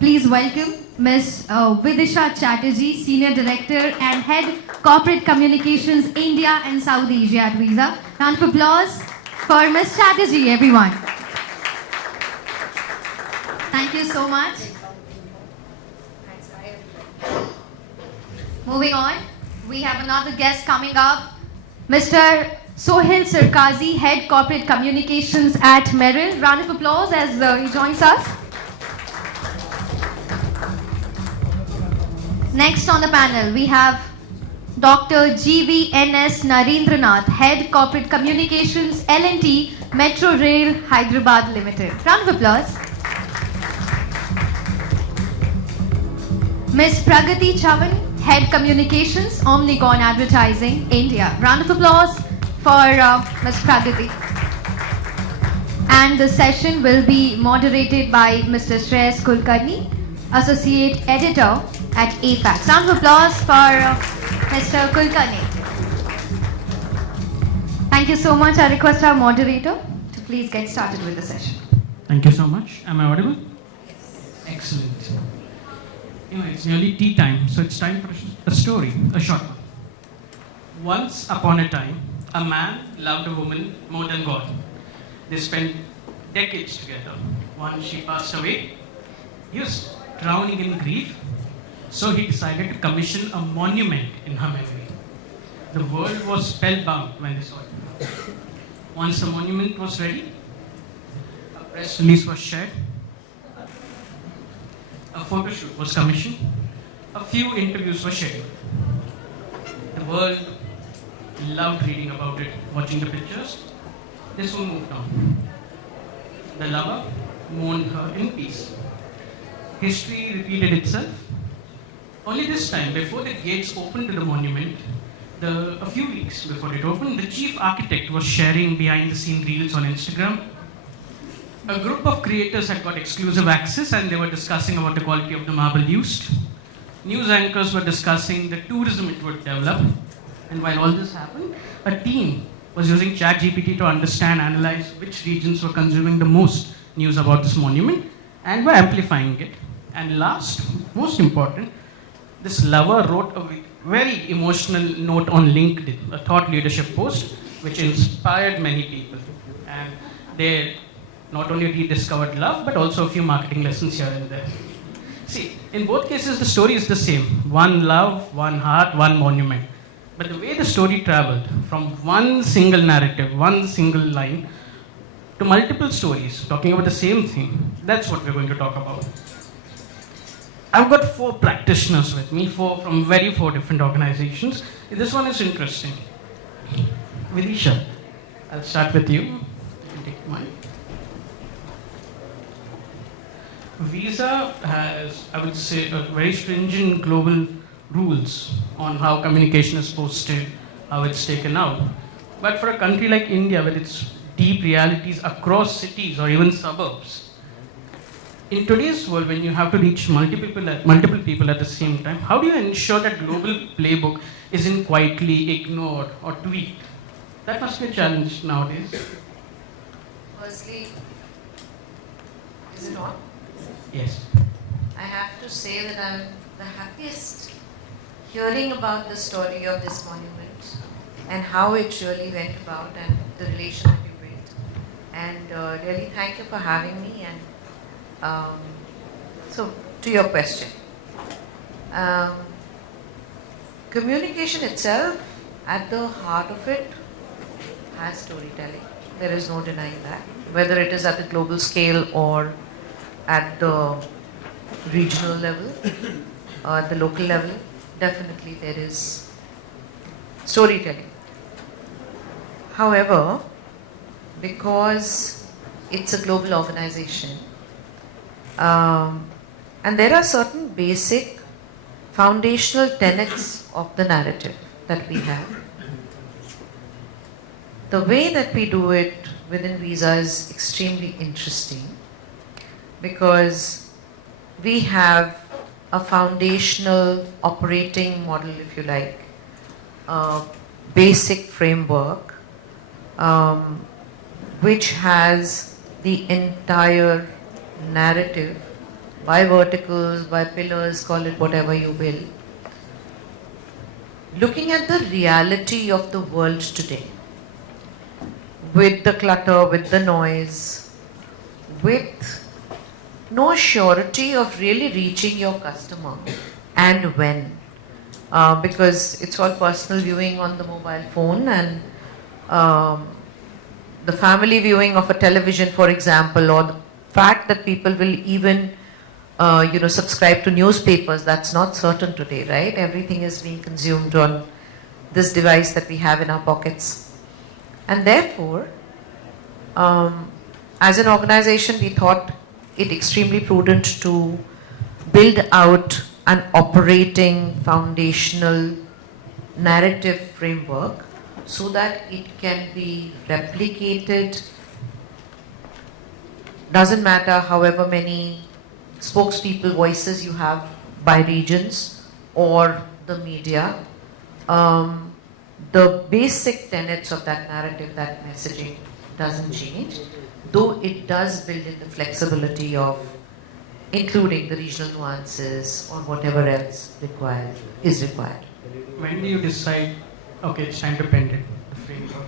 Please welcome Ms. Vidisha Chatterjee, Senior Director and Head Corporate Communications India and South Asia at Visa. Round of applause for Ms. Chatterjee, everyone. Thank you so much. Moving on, we have another guest coming up, Mr. Sohil Sarkazi, Head Corporate Communications at Meril. Round of applause as he joins us. Next on the panel, we have Dr. GVNS Narendranath, Head Corporate Communications L&T, Metro Rail, Hyderabad Limited. Round of applause. Ms. Pragati, Chavan, Head Communications, Omnicom Advertising, India. Round of applause for Ms. Pragati. And the session will be moderated by Mr. Shreyas Kulkarni, Associate Editor at afaqs. Round of applause for Mr. Kulkarni. Thank you so much. I request our moderator to please get started with the session. Thank you so much. Am I audible? Yes. Excellent. It's nearly tea time, so it's time for a story, a short one. Once upon a time, a man loved a woman more than God. They spent decades together. Once she passed away, he was drowning in grief, so he decided to commission a monument in her memory. The world was spellbound when they saw it. Once the monument was ready, a press release was shared, a photo shoot was commissioned, a few interviews were scheduled. The world loved reading about it, watching the pictures. They soon moved on. The lover mourned her in peace. History repeated itself. Only this time, before the gates opened to the monument, a few weeks before it opened, the chief architect was sharing behind-the-scene reels on Instagram. A group of creators had got exclusive access and they were discussing about the quality of the marble used. News anchors were discussing the tourism it would develop. And while all this happened, a team was using ChatGPT to understand, analyze which regions were consuming the most news about this monument and were amplifying it. And last, most important, this lover wrote a very emotional note on LinkedIn, a thought leadership post, which inspired many people. And they not only rediscovered love, but also a few marketing lessons here and there. See, in both cases, the story is the same. One love, one heart, one monument. But the way the story traveled from one single narrative, one single line, to multiple stories talking about the same thing, that's what we're going to talk about. I've got 4 practitioners with me, 4 from four different organizations. This one is interesting. Vidisha, I'll start with you. You can take mine. Visa has, I would say, a very stringent global rules on how communication is posted, how it's taken out. But for a country like India, with its deep realities across cities or even suburbs, in today's world, when you have to reach multiple people at the same time, how do you ensure that global playbook isn't quietly ignored or tweaked? That must be a challenge nowadays. Firstly, is it on? Yes. I have to say that I'm the happiest hearing about the story of this monument and how it really went about and the relation that you built. And really thank you for having me. And so, to your question, communication itself, at the heart of it, has storytelling. There is no denying that. Whether it is at the global scale or at the regional level or at the local level, definitely there is storytelling. However, because it's a global organization, and there are certain basic foundational tenets of the narrative that we have. The way that we do it within Visa is extremely interesting because we have a foundational operating model, if you like, a basic framework which has the entire narrative by verticals, by pillars, call it whatever you will. Looking at the reality of the world today, with the clutter, with the noise, with no surety of really reaching your customer and when, because it's all personal viewing on the mobile phone, and the family viewing of a television, for example, or the fact that people will even subscribe to newspapers, that's not certain today, right? Everything is being consumed on this device that we have in our pockets. And therefore, as an organization, we thought it extremely prudent to build out an operating foundational narrative framework so that it can be replicated. Doesn't matter however many spokespeople voices you have by regions or the media. The basic tenets of that narrative, that messaging doesn't change, though it does build in the flexibility of including the regional nuances or whatever else is required. When do you decide, okay, it's time to bend it, the framework?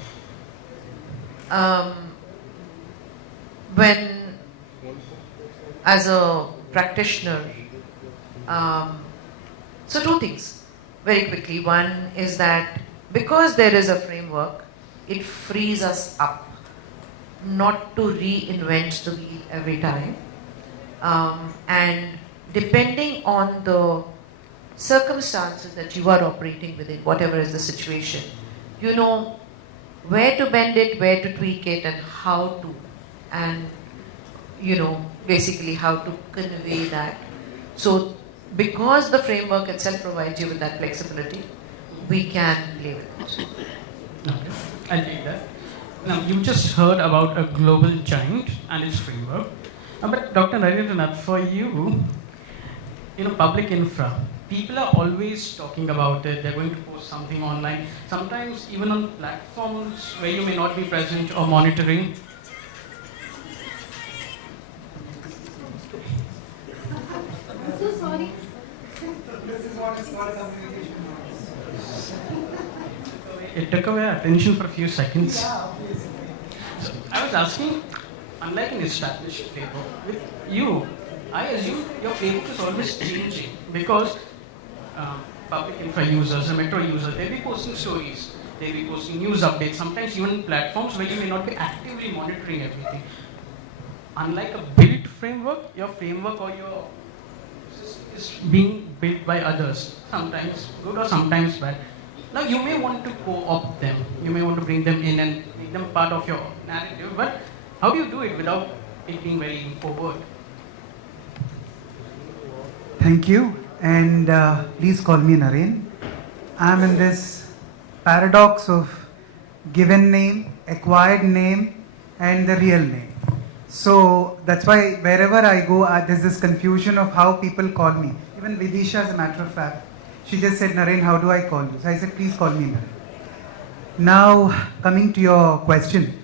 When, as a practitioner, so two things very quickly. One is that because there is a framework, it frees us up not to reinvent the wheel every time, and depending on the circumstances that you are operating within, whatever is the situation, you know where to bend it, where to tweak it, and how to, and basically how to convey that. So because the framework itself provides you with that flexibility, we can play with it. Okay, I'll take that. Now, you just heard about a global giant and its framework. But Dr. Narendranath, for you, public infra, people are always talking about it. They're going to post something online, sometimes even on platforms where you may not be present or monitoring. So sorry. It took away our attention for a few seconds. So I was asking, unlike an established playbook, with you, I assume your playbook is always changing because public infra users, the metro users, they'll be posting stories, they'll be posting news updates, sometimes even platforms where you may not be actively monitoring everything. Unlike a built framework, your framework or your system is being built by others, sometimes good or sometimes bad. Now you may want to co-opt them, you may want to bring them in and make them part of your narrative, but how do you do it without it being very overt? Thank you, and please call me Naren. I'm in this paradox of given name, acquired name, and the real name. So that's why wherever I go, there's this confusion of how people call me. Even Vidisha, as a matter of fact, she just said, Naren, how do I call you? So I said, please call me Naren. Now, coming to your question.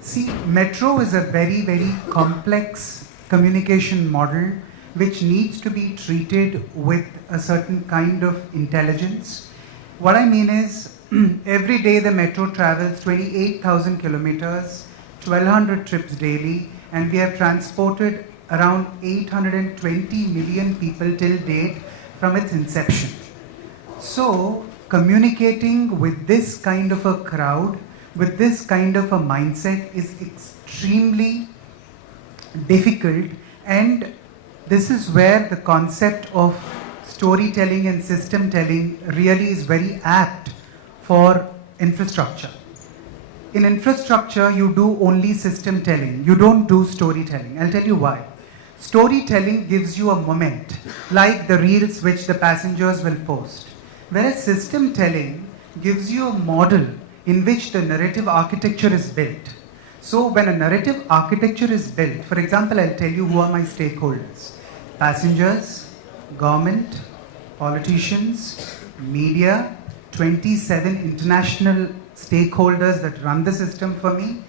See, Metro is a very, very complex communication model which needs to be treated with a certain kind of intelligence. What I mean is, every day the Metro travels 28,000 kilometers, 1,200 trips daily, and we have transported around 820 million people till date from its inception. So, communicating with this kind of a crowd, with this kind of a mindset is extremely difficult, and this is where the concept of storytelling and system telling really is very apt for infrastructure. In infrastructure, you do only system telling, you don't do storytelling. I'll tell you why. Storytelling gives you a moment, like the reels which the passengers will post. Whereas system telling gives you a model in which the narrative architecture is built. So when a narrative architecture is built, for example, I'll tell you who are my stakeholders. Passengers, government, politicians, media, 27 international stakeholders that run the system for me,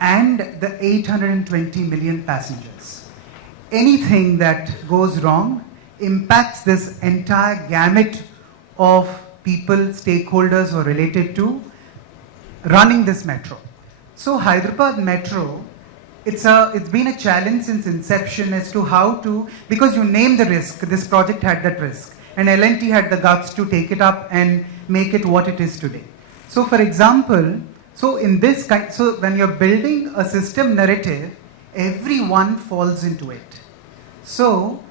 and the 820 million passengers. anything that goes wrong impacts this entire gamut of people, stakeholders who are related to running this metro. So Hyderabad Metro, it's been a challenge since inception as to how to, because you name the risk, this project had that risk, and L&T had the guts to take it up and make it what it is today. So for example, so when you're building a system narrative, everyone falls into it. So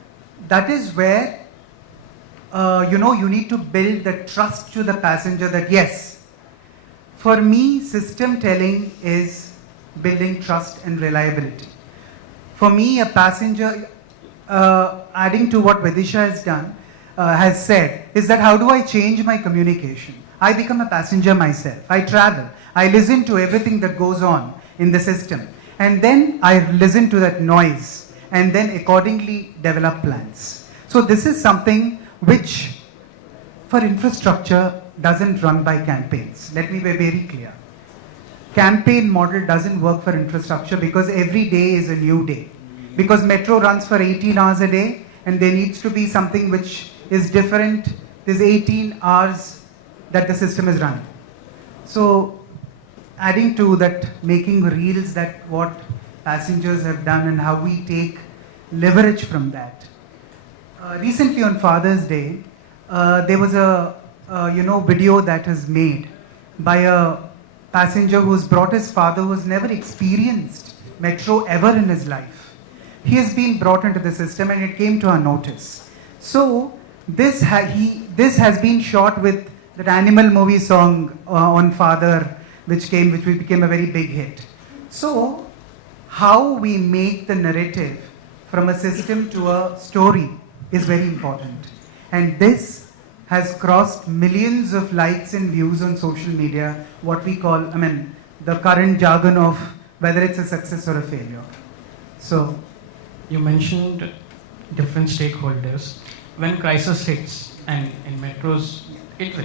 that is where you need to build the trust to the passenger that yes, for me, system telling is building trust and reliability. For me, a passenger, adding to what Vidisha has said, is that how do I change my communication? I become a passenger myself. I travel. I listen to everything that goes on in the system. And then I listen to that noise and then accordingly develop plans. So this is something which for infrastructure doesn't run by campaigns. Let me be very clear. Campaign model doesn't work for infrastructure because every day is a new day. Because metro runs for 18 hours a day and there needs to be something which is different. There's 18 hours that the system is running. So adding to that, making reels that what passengers have done and how we take leverage from that. Recently on Father's Day, there was a video that is made by a passenger who's brought his father who's never experienced metro ever in his life. He has been brought into the system and it came to our notice. So this has been shot with that animal movie song on Father, which became a very big hit. So how we make the narrative from a system to a story is very important. And this has crossed millions of likes and views on social media, what we call, the current jargon of whether it's a success or a failure. So, you mentioned different stakeholders. When crisis hits, and in metros, it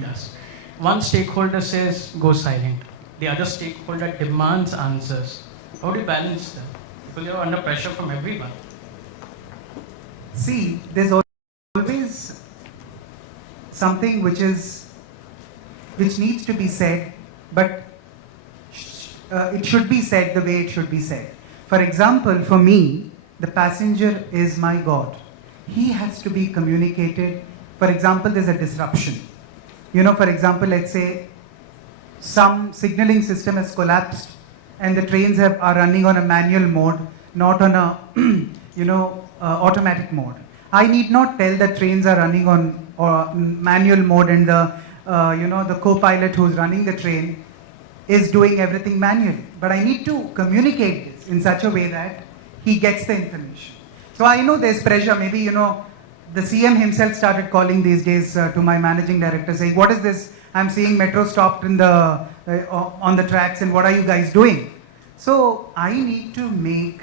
does. One stakeholder says, go silent. The other stakeholder demands answers. How do you balance that? Because you're under pressure from everyone. See, there's always something which needs to be said, but it should be said the way it should be said. For example, for me, the passenger is my God. He has to be communicated. For example, there's a disruption. For example, let's say some signaling system has collapsed and the trains are running on a manual mode, not on a automatic mode. I need not tell that trains are running on manual mode and the co-pilot who's running the train is doing everything manually. But I need to communicate this in such a way that he gets the information. So I know there's pressure. Maybe, the CM himself started calling these days to my managing director saying, what is this? I'm seeing metro stopped on the tracks and what are you guys doing? So I need to make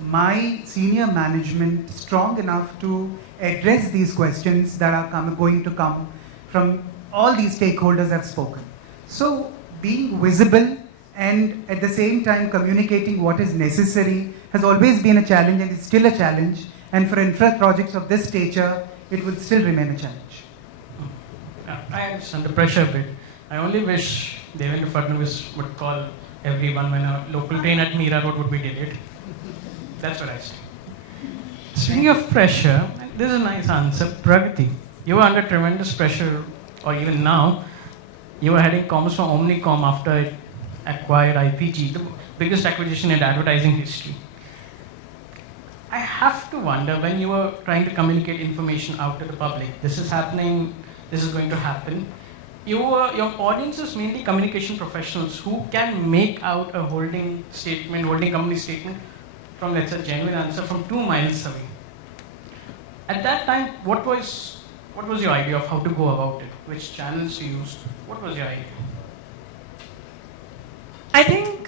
my senior management strong enough to address these questions that are going to come from all these stakeholders I've spoken. So being visible and at the same time communicating what is necessary has always been a challenge and it's still a challenge. And for infra projects of this stature, it will still remain a challenge. I understand the pressure a bit. I only wish Devendra Fadnavis would call everyone when a local train at Meera Road would be delayed. That's what I say. Speaking of pressure, this is a nice answer. Pragati, you were under tremendous pressure, or even now, you were heading comms for Omnicom after it acquired IPG, the biggest acquisition in advertising history. I have to wonder, when you were trying to communicate information out to the public, this is happening, this is going to happen, your audience is mainly communication professionals who can make out a holding company statement from, let's say, a genuine answer from 2 miles away. At that time, what was your idea of how to go about it? Which channels you used? What was your idea? I think,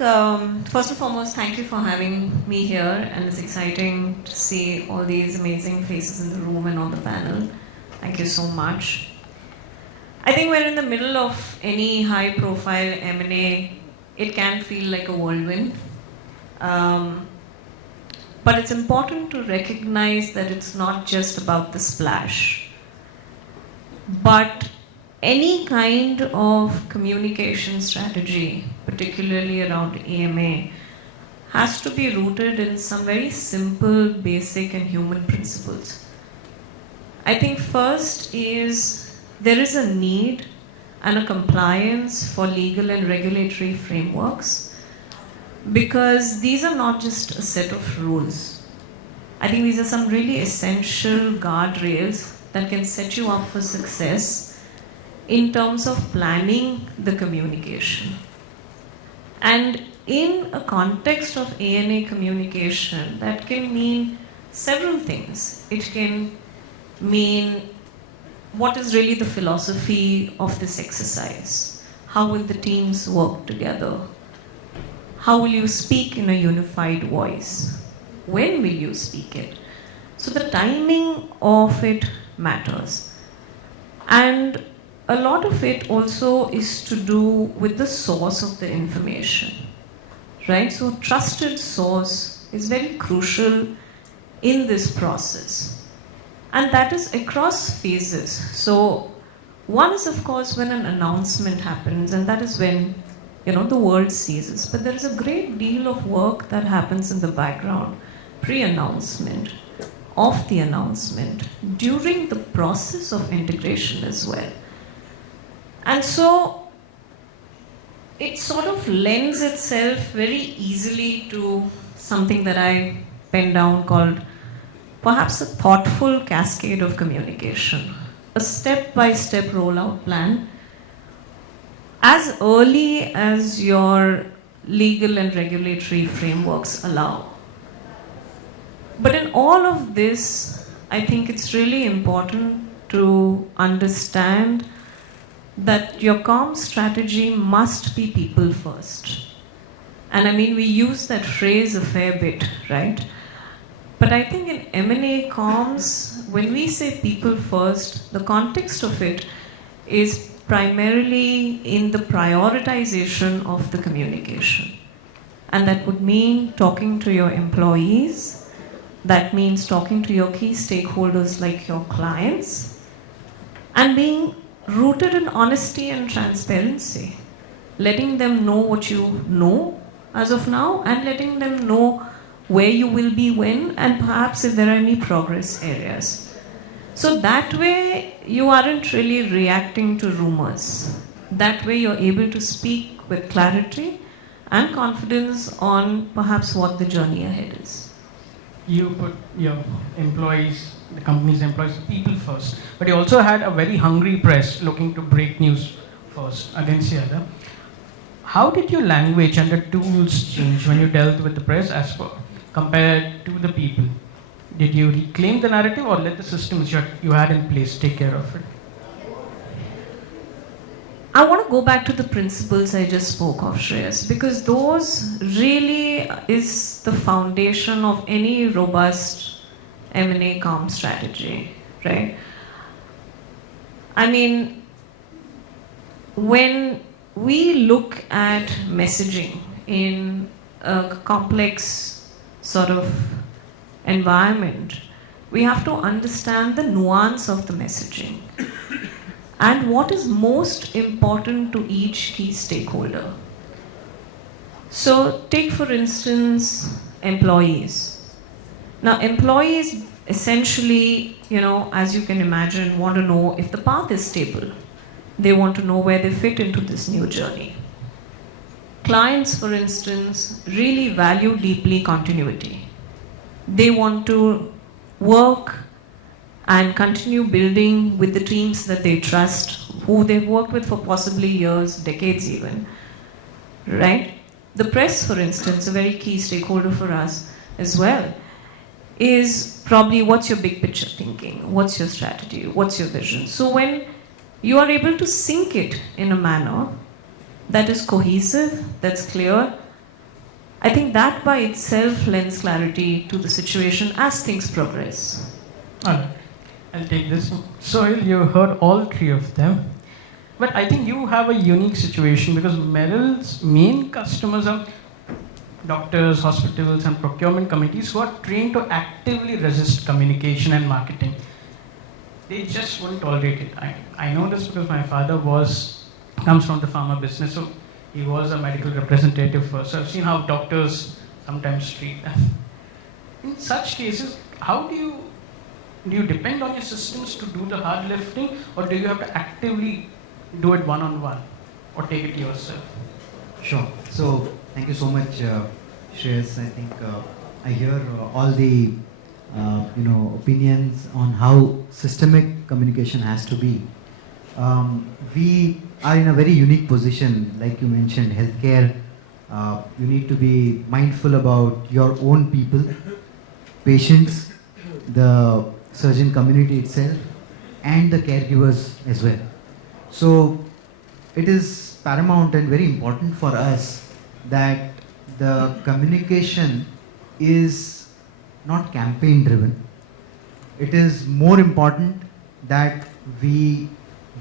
first and foremost, thank you for having me here, and it's exciting to see all these amazing faces in the room and on the panel. Thank you so much. I think we're in the middle of any high-profile M&A. It can feel like a whirlwind. But it's important to recognize that it's not just about the splash, but any kind of communication strategy, particularly around AMA, has to be rooted in some very simple, basic, and human principles. I think first is there is a need and a compliance for legal and regulatory frameworks, because these are not just a set of rules. I think these are some really essential guardrails that can set you up for success in terms of planning the communication. And in a context of ANA communication, that can mean several things. It can mean what is really the philosophy of this exercise? How will the teams work together? How will you speak in a unified voice? When will you speak it? So the timing of it matters. And a lot of it also is to do with the source of the information, right? So trusted source is very crucial in this process. And that is across phases. So one is, of course, when an announcement happens, and that is when the world seizes. But there is a great deal of work that happens in the background, pre-announcement, of the announcement, during the process of integration as well. And so it sort of lends itself very easily to something that I penned down called perhaps a thoughtful cascade of communication, a step-by-step rollout plan, as early as your legal and regulatory frameworks allow. But in all of this, I think it's really important to understand that your comm strategy must be people first. And I mean, we use that phrase a fair bit, right? But I think in M&A comms, when we say people first, the context of it is primarily in the prioritization of the communication. And that would mean talking to your employees. That means talking to your key stakeholders like your clients, and being rooted in honesty and transparency, letting them know what you know as of now, and letting them know where you will be when, and perhaps if there are any progress areas. So that way you aren't really reacting to rumors. That way you're able to speak with clarity and confidence on perhaps what the journey ahead is. You put your employees, the company's employees, people first. But you also had a very hungry press looking to break news first against the other. How did your language and the tools change when you dealt with the press as compared to the people? Did you reclaim the narrative or let the systems you had in place take care of it? I want to go back to the principles I just spoke of, Shreyas, because those really is the foundation of any robust M&A comm strategy, right? I mean, when we look at messaging in a complex sort of environment, we have to understand the nuance of the messaging and what is most important to each key stakeholder. So take, for instance, employees. Now, employees essentially, as you can imagine, want to know if the path is stable. They want to know where they fit into this new journey. Clients, for instance, really value deeply continuity. They want to work and continue building with the teams that they trust, who they've worked with for possibly years, decades even, right? The press, for instance, a very key stakeholder for us as well, is probably what's your big picture thinking, what's your strategy, what's your vision. So when you are able to sync it in a manner that is cohesive, that's clear, I think that by itself lends clarity to the situation as things progress. All right. I'll take this. Sohil, you heard all three of them. But I think you have a unique situation because Meril's main customers are doctors, hospitals, and procurement committees who are trained to actively resist communication and marketing. They just won't tolerate it. I know this because my father comes from the pharma business, so he was a medical representative first. So I've seen how doctors sometimes treat them. In such cases, how do you depend on your systems to do the hard lifting, or do you have to actively do it one-on-one, or take it yourself? Sure. So thank you so much, Shreyas. I think I hear all the opinions on how systemic communication has to be. We are in a very unique position, like you mentioned, healthcare. You need to be mindful about your own people, patients, the surgeon community itself, and the caregivers as well. So it is paramount and very important for us that the communication is not campaign driven. It is more important that we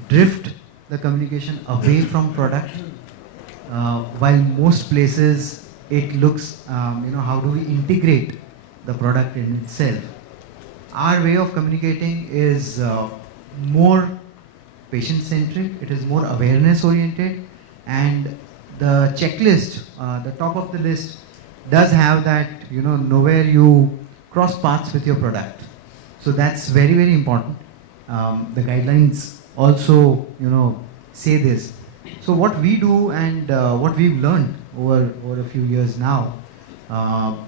drift the communication away from product. While most places it looks, how do we integrate the product in itself? Our way of communicating is more patient-centric, it is more awareness-oriented, and the checklist, the top of the list, does have that, nowhere you cross paths with your product. So that's very, very important. The guidelines also, say this. So what we do and what we've learned over a few years now,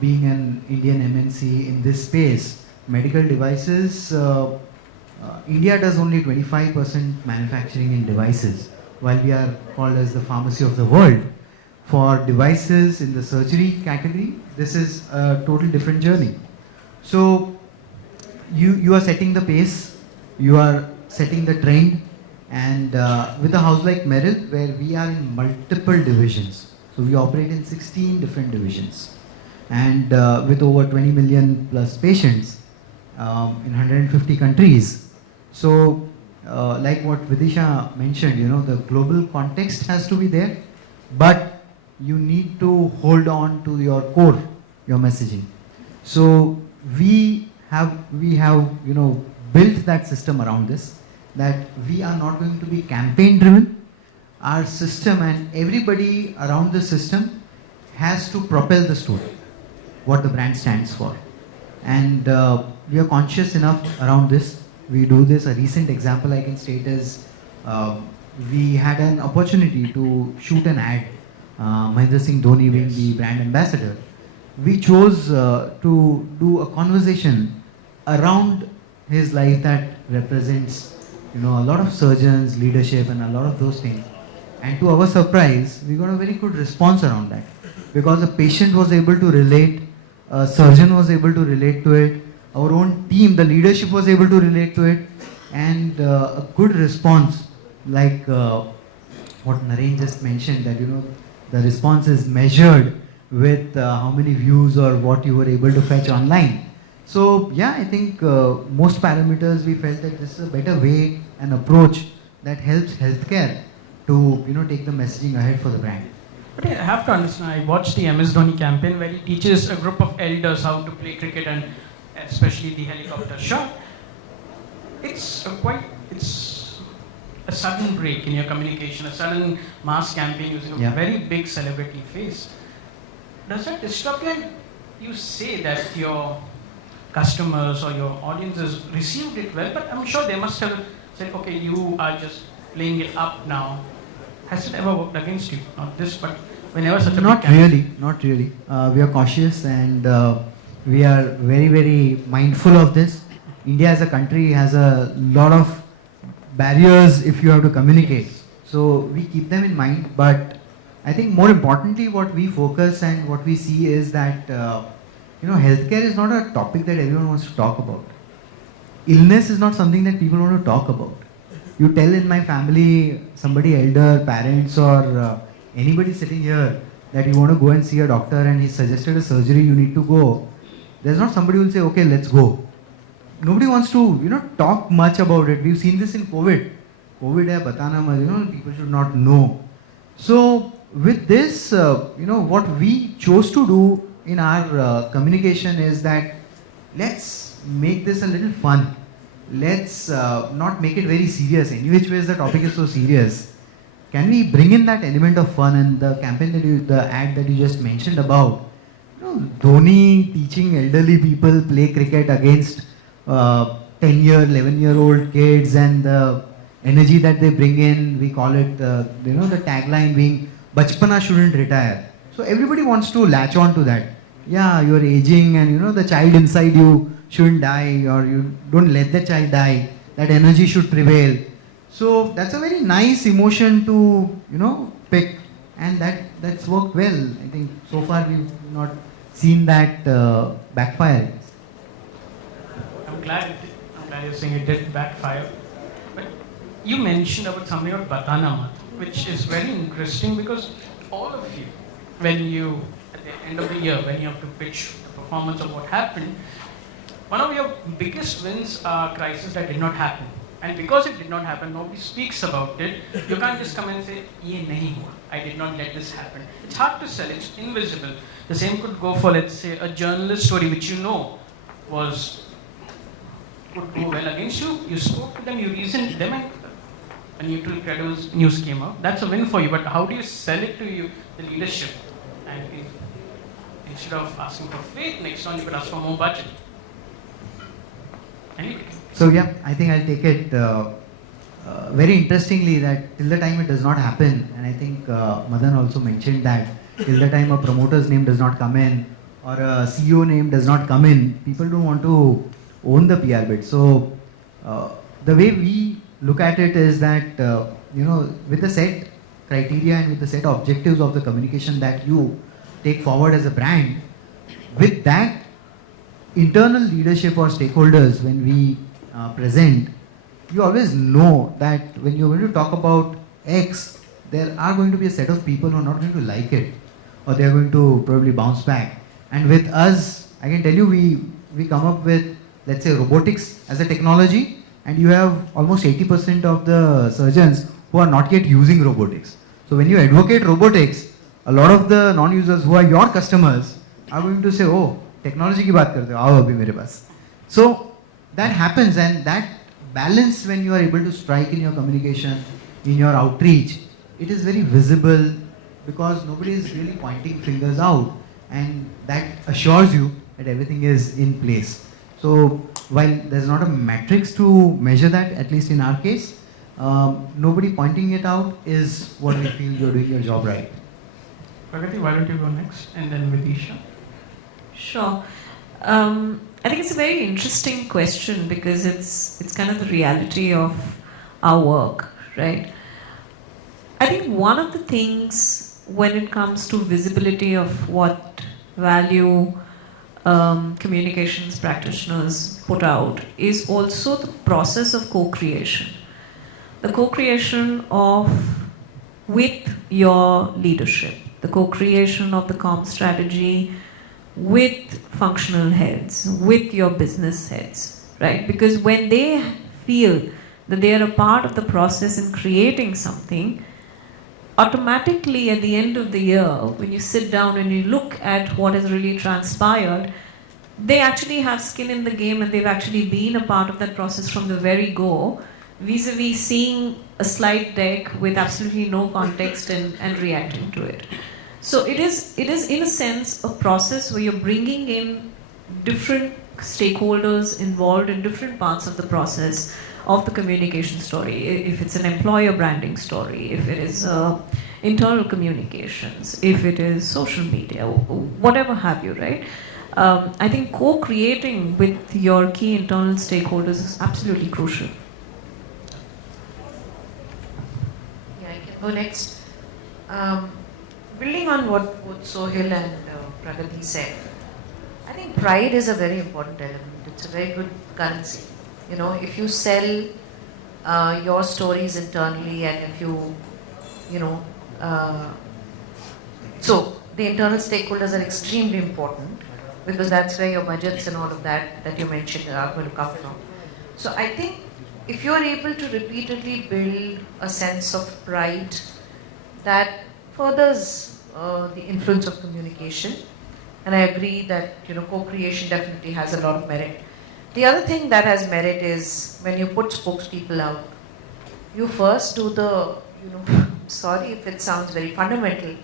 being an Indian MNC in this space, medical devices, India does only 25% manufacturing in devices, while we are called as the pharmacy of the world. For devices in the surgery category, this is a total different journey. So you are setting the pace, you are setting the trend, and with a house like Meril, where we are in multiple divisions, so we operate in 16 different divisions, and with over 20 million plus patients in 150 countries. So like what Vidisha mentioned, the global context has to be there, but you need to hold on to your core, your messaging. So we have built that system around this, that we are not going to be campaign driven. Our system and everybody around the system has to propel the story, what the brand stands for. And we are conscious enough around this. We do this. A recent example I can state is we had an opportunity to shoot an ad, Mahendra Singh Dhoni being the brand ambassador. We chose to do a conversation around his life that represents a lot of surgeons, leadership, and a lot of those things. And to our surprise, we got a very good response around that, because a patient was able to relate, a surgeon was able to relate to it, our own team, the leadership was able to relate to it, and a good response, like what Naren just mentioned, that the response is measured with how many views or what you were able to fetch online. So yeah, I think most parameters we felt that this is a better way and approach that helps healthcare to take the messaging ahead for the brand. But I have to understand, I watched the MS Dhoni campaign where he teaches a group of elders how to play cricket, and especially the helicopter shot. It's a sudden break in your communication, a sudden mass campaign using a very big celebrity face. Does that disrupt you? And you say that your customers or your audiences received it well, but I'm sure they must have said, okay, you are just playing it up now. Has it ever worked against you? Not this, but whenever such a Not really. We are cautious, and we are very, very mindful of this. India as a country has a lot of barriers if you have to communicate. So we keep them in mind, but I think more importantly what we focus and what we see is that healthcare is not a topic that everyone wants to talk about. Illness is not something that people want to talk about. You tell in my family, somebody elder, parents, or anybody sitting here that you want to go and see a doctor and he suggested a surgery, you need to go. There's not somebody who will say, okay, let's go. Nobody wants to, talk much about it. We've seen this in COVID. COVID hai, batana mat, people should not know. So with this, what we chose to do in our communication is that let's make this a little fun. Let's not make it very serious. In which ways the topic is so serious. Can we bring in that element of fun? And the campaign the ad that you just mentioned about, Dhoni teaching elderly people play cricket against 10-year, 11-year-old kids, and the energy that they bring in, we call it, the tagline being, Bachpana shouldn't retire. So everybody wants to latch on to that. Yeah, you're aging and the child inside you shouldn't die, or you don't let the child die. That energy should prevail. So that's a very nice emotion to, pick, and that's worked well. I think so far we've not seen that backfire. I'm glad you're saying it did backfire. But you mentioned about something about Batana Mat, which is very interesting because all of you, when you, at the end of the year, when you have to pitch the performance of what happened, one of your biggest wins are crises that did not happen. And because it did not happen, nobody speaks about it. You can't just come and say, "Ye nahi hua. I did not let this happen." It's hard to sell, it's invisible. The same could go for, let's say, a journalist story which could go well against you. You spoke to them, you reasoned them, and a neutral, credible news came out. That's a win for you. But how do you sell it to the leadership? And instead of asking for faith, next time you could ask for more budget. Anyway. So yeah, I think I'll take it very interestingly that till the time it does not happen, and I think Madan also mentioned that till the time a promoter's name does not come in or a CEO name does not come in, people don't want to own the PR bit. So the way we look at it is that with the set criteria and with the set objectives of the communication that you take forward as a brand, with that internal leadership or stakeholders, when we present, you always know that when you're going to talk about X, there are going to be a set of people who are not going to like it, or they are going to probably bounce back. And with us, I can tell you, we come up with, let's say, robotics as a technology, and you have almost 80% of the surgeons who are not yet using robotics. So when you advocate robotics, a lot of the non-users who are your customers are going to say, "Oh, technology की बात करते हो, आओ अभी मेरे पास." So that happens, and that balance, when you are able to strike in your communication, in your outreach, it is very visible because nobody is really pointing fingers out, and that assures you that everything is in place. So while there's not a matrix to measure that, at least in our case, nobody pointing it out is what we feel you're doing your job right. Pragati, why don't you go next, and then Vidisha? Sure. I think it's a very interesting question because it's kind of the reality of our work, right? I think one of the things when it comes to visibility of what value communications practitioners put out is also the process of co-creation. The co-creation of with your leadership, the co-creation of the comm strategy with functional heads, with your business heads, right? Because when they feel that they are a part of the process in creating something, automatically at the end of the year, when you sit down and you look at what has really transpired, they actually have skin in the game and they've actually been a part of that process from the very go, vis-a-vis seeing a slide deck with absolutely no context and reacting to it. So it is in a sense a process where you're bringing in different stakeholders involved in different parts of the process of the communication story. If it's an employer branding story, if it is internal communications, if it is social media, whatever have you, right? I think co-creating with your key internal stakeholders is absolutely crucial. Yeah, I can go next. Building on what both Sohil and Pragati said, I think pride is a very important element. It's a very good currency. You know, if you sell your stories internally, and if so the internal stakeholders are extremely important because that's where your budgets and all of that you mentioned are going to come from. So I think if you're able to repeatedly build a sense of pride that furthers the influence of communication. And I agree that co-creation definitely has a lot of merit. The other thing that has merit is when you put spokespeople out, you first do the, sorry if it sounds very fundamental,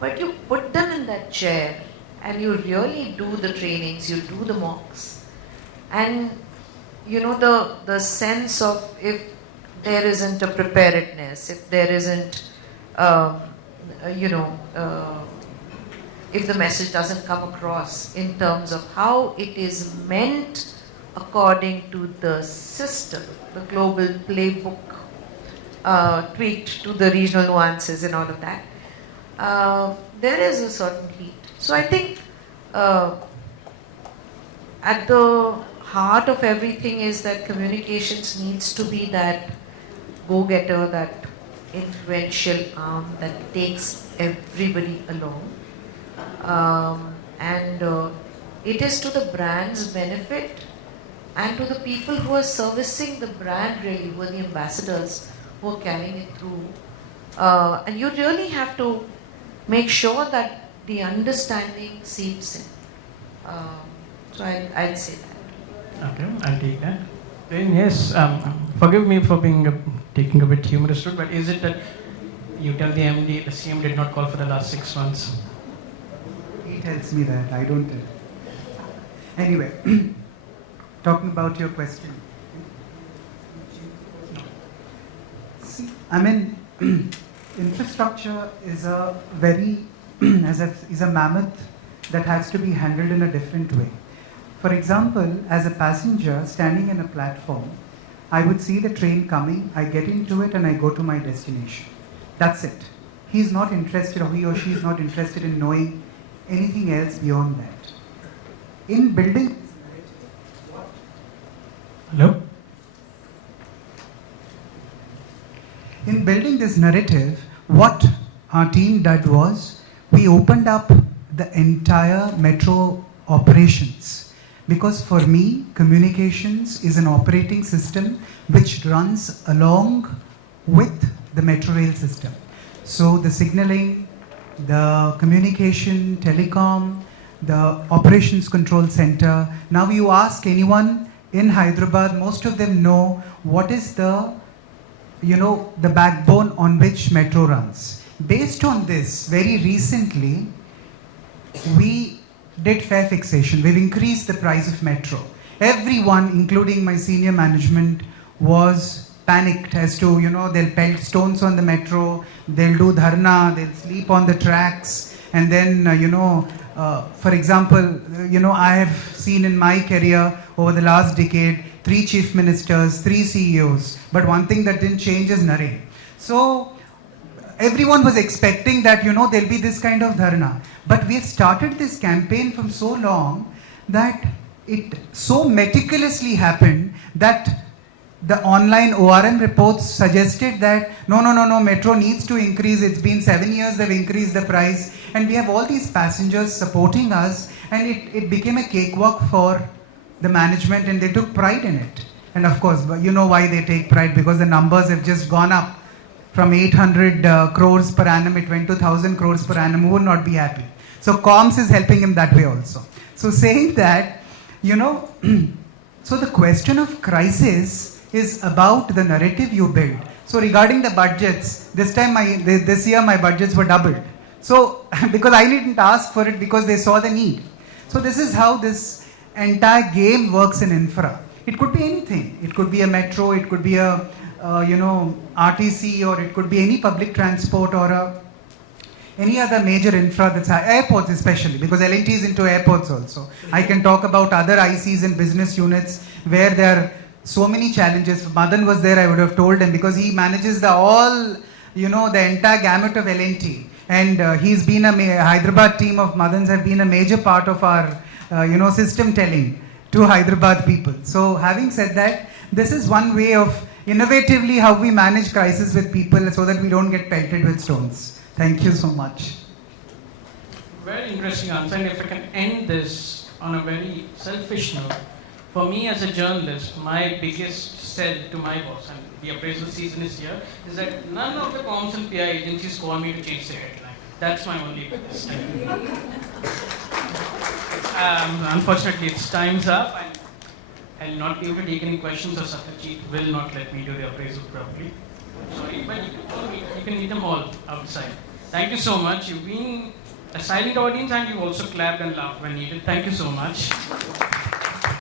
but you put them in that chair and you really do the trainings, you do the mocks. And the sense of if there isn't a preparedness, if there isn't, if the message doesn't come across in terms of how it is meant according to the system, the global playbook, tweaked to the regional nuances and all of that, there is a certain heat. So I think at the heart of everything is that communications needs to be that go-getter, that influential arm that takes everybody along. It is to the brand's benefit and to the people who are servicing the brand, really, who are the ambassadors who are carrying it through. And you really have to make sure that the understanding seeps in. So I'd say that. Okay, I'll take that. Then yes, forgive me for taking a bit humorous route, but is it that you tell the MD the CM did not call for the last 6 months? He tells me that, I don't tell. Anyway, talking about your question. See, I mean, infrastructure is a very, is a mammoth that has to be handled in a different way. For example, as a passenger standing in a platform, I would see the train coming, I get into it and I go to my destination. That's it. He's not interested, or he or she is not interested in knowing anything else beyond that. In building... Hello? In building this narrative, what our team did was, we opened up the entire metro operations. Because for me, communications is an operating system which runs along with the metro rail system. So the signaling, the communication, telecom, the operations control center. Now you ask anyone in Hyderabad, most of them know what is the backbone on which metro runs. Based on this, very recently, we did fare fixation. We've increased the price of metro. Everyone, including my senior management, was panicked as to, they'll pelt stones on the metro, they'll do dharna, they'll sleep on the tracks, and then, for example, I have seen in my career over the last decade, 3 chief ministers, 3 CEOs, but one thing that didn't change is Naren. So, everyone was expecting that, there'll be this kind of dharna. But we've started this campaign from so long that it so meticulously happened that the online ORM reports suggested that no, metro needs to increase. It's been 7 years they've increased the price. And we have all these passengers supporting us, and it became a cakewalk for the management, and they took pride in it. And of course, you know why they take pride, because the numbers have just gone up. From 800 crores per annum, it went to 1,000 crores per annum. Who would not be happy? So comms is helping him that way also. So saying that, so the question of crisis is about the narrative you build. So regarding the budgets, this year my budgets were doubled. So because I didn't ask for it, because they saw the need. So this is how this entire game works in infra. It could be anything. It could be a metro, it could be a RTC, or it could be any public transport, or any other major infra that's airports especially, because L&T is into airports also. I can talk about other ICs and business units where there are so many challenges. If Madan was there, I would have told him, because he manages the entire gamut of L&T. And he's been Hyderabad team of Madan's have been a major part of our, Systemtelling to Hyderabad people. So having said that, this is one way of innovatively how we manage crisis with people so that we don't get pelted with stones. Thank you so much. Very interesting answer. And if I can end this on a very selfish note, for me as a journalist, my biggest sell to my boss, and the appraisal season is here, is that none of the comms and PR agencies call me to change the headline. That's my only request. Unfortunately, it's time's up. I'll not be able to take any questions, or Satyajit will not let me do the appraisal properly. Sorry, but you can meet them all outside. Thank you so much. You've been a silent audience and you also clapped and laughed when needed. Thank you so much.